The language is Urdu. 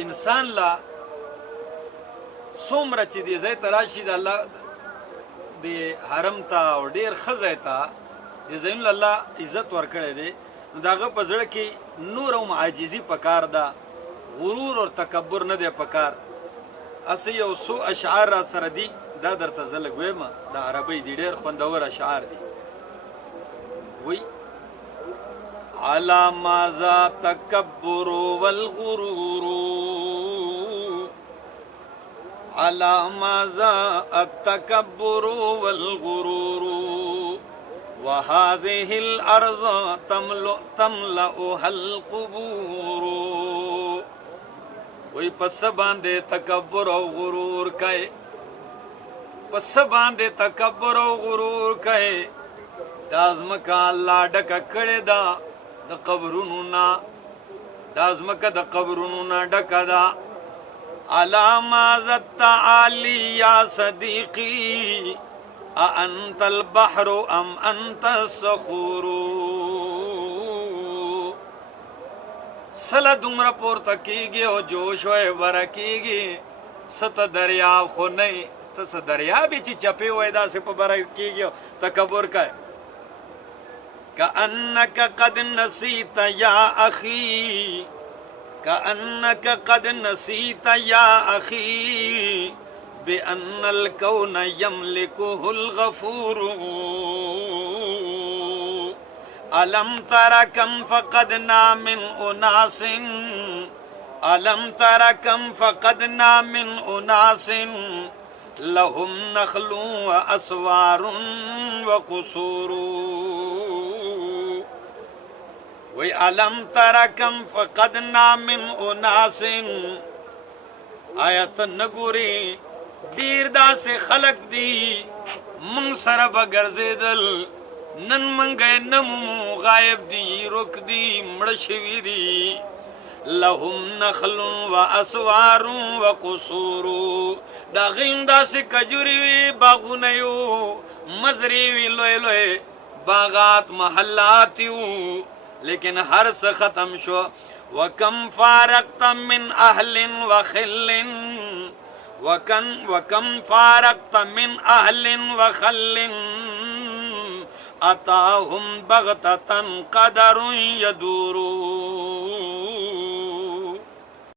انسان لا څومره چې دې ځای ته راشي د الله د حرم ته او ډېر ښه ځای ته د ځایونو الله عزت ورکړی دی، نو د هغه په زړه کې نور هم عاجزي پکار ده، غرور او تکبر نه دی پکار. اسه یو څو اشعار را سره دي، دا درته زه لږ ویم، د عربۍ دي، ډېر خوندور اشعار دي. وی علی ماذا تکبر والغرور، على ماذا التكبر والغرور، وهذه الأرض تملأها القبور. وی پس باندې تکبر او غرور کئ، پس باندې تکبر او غرور کئ، دا ځمکه الله ډکه کړې ده د قبرونو نه، دا ځمکه د قبرونو نه ډکه ده. على ماذا التعالي يا صديقي أأنت البحر أم أنت الصخور. سلا دومره پورته کیږي او جوش وای ورکیږي، ست دریاب خو نه ته څه دریابې چې چپې وای داسې په بره کیږي تکبر کوي. كأنك قد نسيت يا أخي، كأنك قد نسيت يا أخي بأن الكون يملكه الغفور. ألم تر كم فقدنا من أناس، ألم تر كم فقدنا من أناس لهم نخل وأسوار وقصور. وی علم تر کم فقدنا من اناس، آیت نگوری دیر دا سے خلق دی من سر بگرزیدل، نن منگے نمو غائب دی رک دی مڑشوی دی. لهم نخل و اسوار و قصور، دا غیم دا سے کجوری وی باغونیو مزری وی لوئے لوئے باغات محلاتیو، لیکن ہر سے ختم شو. وکم فارقت من اہل وخل، وکم فارقت من اہل وخل اتاہم بغتة قدر یدور.